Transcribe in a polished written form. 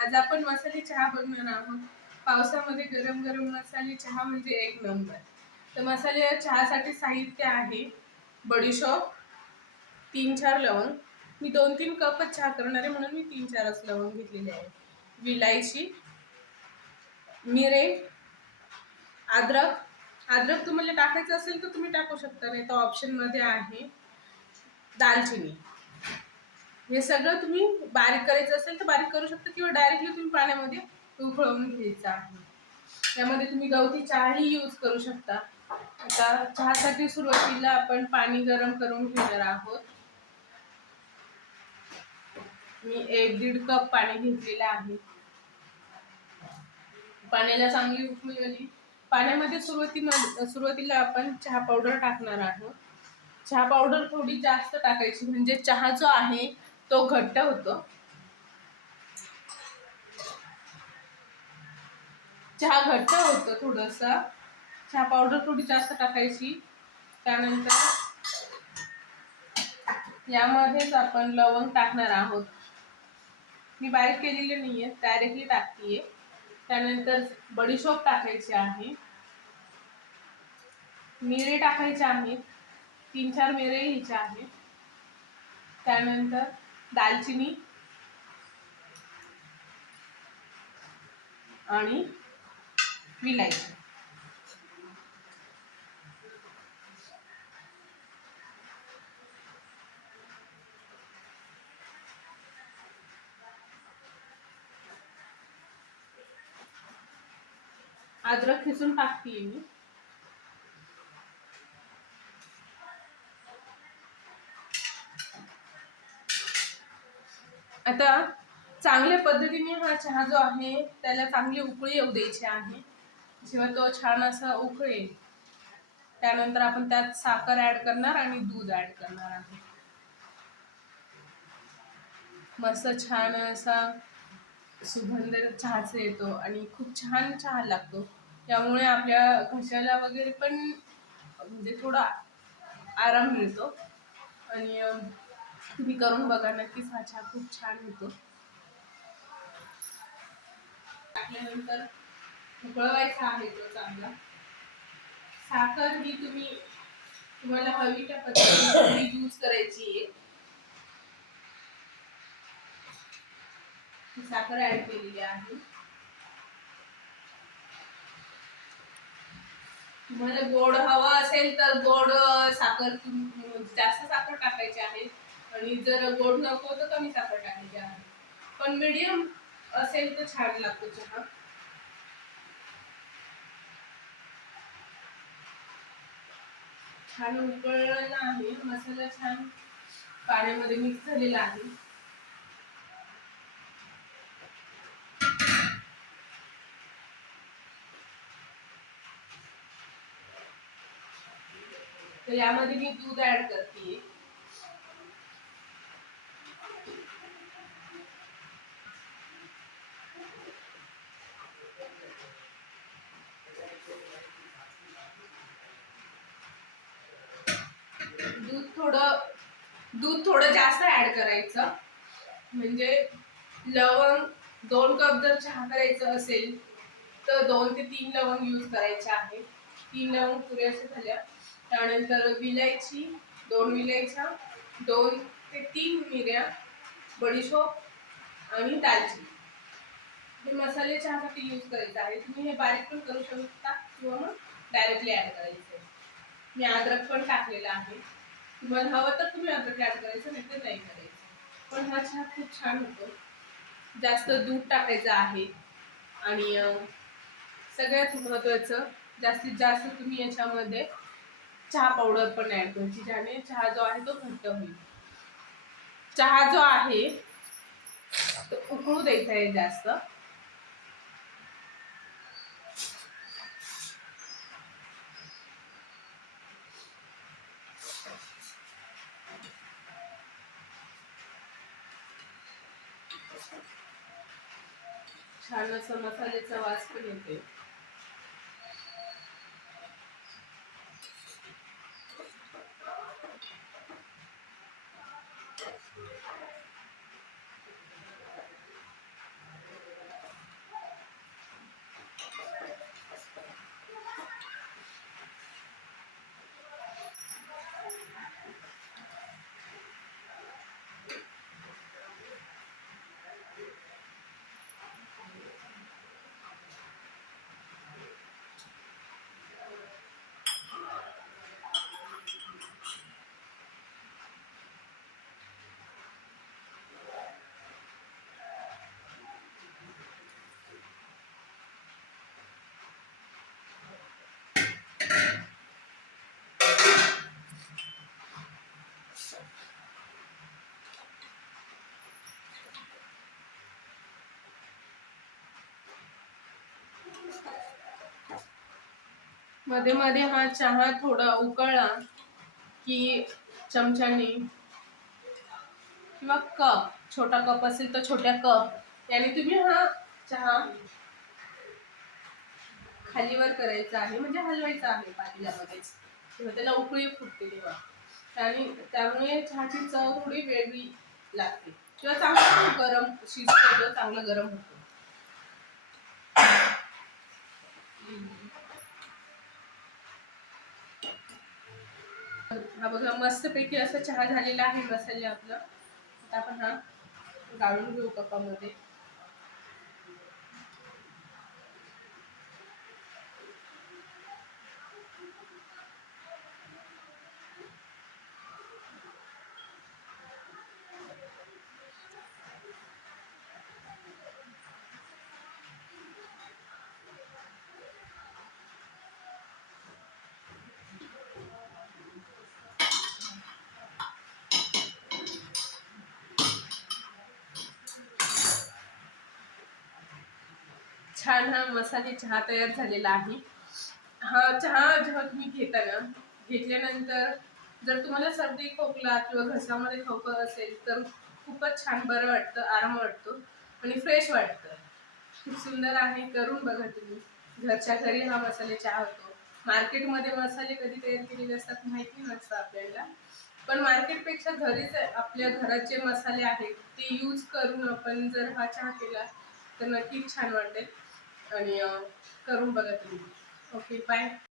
आज आपण मसाले चहा बनवणार आहोत. पावसामध्ये गरम गरम मसाले चहा म्हणजे एक नंबर. तर मसाले चहासाठी साहित्य आहे बडीशोप, 3-4 लवंग. मी 2-3 कप चहा करणार आहे म्हणून मी 3-4च लवंग घेतलेले आहे. विलायची, मिरे, अद्रक तुम्हाला टाकायचं असेल तर तुम्ही टाकू शकता, नाही तर ऑप्शन मध्ये आहे. दालचिनी. हे सगळं तुम्ही बारीक करायचं असेल तर बारीक करू शकता किंवा डायरेक्टली तुम्ही पाण्यामध्ये उकळवून घ्यायचं आहे. त्यामध्ये तुम्ही गवती चहाही यूज करू शकता. आता चहासाठी सुरुवातीला आपण पाणी गरम करून घेणार आहोत. मी 1-1.5 कप पाणी घेतलेलं आहे. पाण्याला चांगली उकळी आली. पाण्यामध्ये सुरुवातीला आपण चहा पावडर टाकणार आहोत. चहा पावडर थोडी जास्त टाकायची म्हणजे चहा जो आहे तो घट्ट होतो. चहा घट्ट होतं थोडंसं. चहा पावडर थोडी जास्त टाकायची. त्यानंतर यामध्येच आपण लवंग टाकणार आहोत. मी बारीक केलेले नाहीये, डायरेक्टली टाकतीये. त्यानंतर बडीशोप टाकायची आहे. मिरे टाकायचे आहेत. 3-4 मिरे घ्यायचे आहेत. त्यानंतर दालचिनी आणि विलायची. अद्रक खिसून टाकतीये मी. आता चांगल्या पद्धतीने हा चहा जो आहे त्याला चांगली उकळी येऊ द्यायची आहे. जेव्हा तो छान असा उकळेल त्यानंतर आपण त्यात साखर ऍड करणार आणि दूध ऍड करणार आहे. मस्त छान असा सुगंध चहाचा येतो आणि खूप छान चहा लागतो. त्यामुळे आपल्या घशाला वगैरे पण म्हणजे थोडा आराम मिळतो. आणि तुम्ही करून बघा, नक्कीच हा चहा खूप छान होतो. टाकल्यानंतर उकळवायचा आहे तो चांगला. साखर ही तुम्हाला हवी त्या पद्धतीने यूज करायची आहे. साखर ऍड केलेली आहे. तुम्हाला गोड हवा असेल तर गोड साखर जास्त साखर टाकायची आहे आणि जर गोड नको तर कमी साखर टाकायची आहे. पण मीडियम असेल तर छान लागतो चहा. छान उकळलेला आहे. मसाला छान पाण्यामध्ये मिक्स झालेला आहे. तर यामध्ये मी दूध ऍड करते. दूध थोडं जास्त ऍड करायचं. म्हणजे लवंग 2 कप जर चहा करायचं असेल तर 2 ते 3 लवंग यूज करायचे आहे. 3 लवंग पुरेसे झाल्या. त्यानंतर विलायची, 2 विलायच्या, 2 ते 3 मिऱ्या, बडीशोप आणि दालचिनी. हे मसाले चहासाठी यूज करायचे आहे. तुम्ही हे बारीक पण करू शकता किंवा मग डायरेक्टली ऍड करायचे. मी अद्रक पण टाकलेला आहे. तुम्हाला हवं तर तुम्ही अद्रक ऍड करायचं, नाही तर नाही करायचं. पण हा चहा खूप छान होतो. जास्त दूध टाकायचं आहे आणि सगळ्यात महत्त्वाचं जास्तीत जास्त तुम्ही याच्यामध्ये चहा पावडर पण ऍड करायची, ज्याने चहा जो आहे तो घट्ट होईल. चहा जो आहे तो उकळू द्यायचा आहे जास्त. छान असं मसाल्याचा वास पण येते. मध्ये मध्ये हा चहा थोडा उकळला की चमच्याने किंवा कप, छोटा कप असेल तर छोट्या कप याने तुम्ही हा चहा खालीवर करायचा आहे, म्हणजे हलवायचा आहे पातेल्यामध्येच, तेव्हा त्याला उकळी फुटते तेव्हा. आणि त्यामुळे चहाची चव थोडी वेगळी लागते किंवा चांगलं गरम शिजतो किंवा चांगलं गरम होतो. हा बघा मस्तपैकी असा चहा झालेला आहे मसाले आपला. आता आपण हा गाळून घेऊ कपामध्ये. छान हा मसाले चहा तयार झालेला आहे. हा चहा जेव्हा तुम्ही घेता ना, घेतल्यानंतर जर तुम्हाला सर्दी खोकला किंवा घशामध्ये खोकला असेल तर खूपच छान बरं वाटतं, आराम वाटतो आणि फ्रेश वाटतं. खूप सुंदर आहे, करून बघा तुम्ही. घरच्या घरी हा मसाले चहा होतो. मार्केटमध्ये मसाले कधी तयार केलेले असतात माहिती नसतं आपल्याला, पण मार्केटपेक्षा घरीच आपल्या घराचे मसाले आहेत ते यूज करून आपण जर हा चहा केला तर नक्कीच छान वाटेल. आणि करून बघा तुम्ही. Okay, bye.